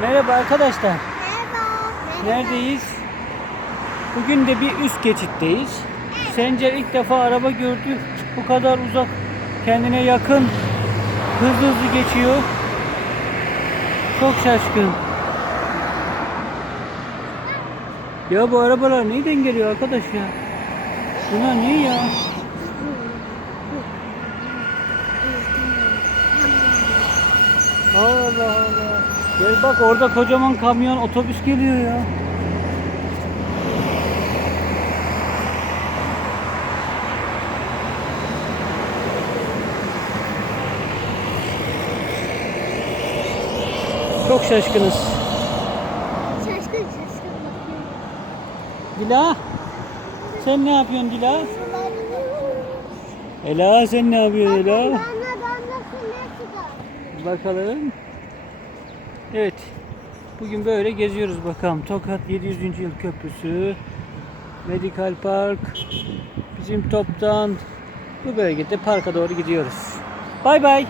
Merhaba arkadaşlar. Merhaba. Neredeyiz? Bugün de bir üst geçitteyiz. Sence ilk defa araba gördük. Bu kadar uzak, kendine yakın, hızlı hızlı geçiyor. Çok şaşkın. Ya bu arabalar neyden geliyor arkadaş ya? Bunlar ne ya? Allah Allah. Gel bak orada kocaman kamyon otobüs geliyor ya. Çok şaşkınız. Şaşkın şaşkın bakıyorum. Dila sen ne yapıyorsun Dila? Ela sen ne yapıyorsun Ela? Bakalım. Evet. Bugün böyle geziyoruz bakalım. Tokat 700. yıl köprüsü. Medical Park. Bizim toptan bu bölgede parka doğru gidiyoruz. Bay bay.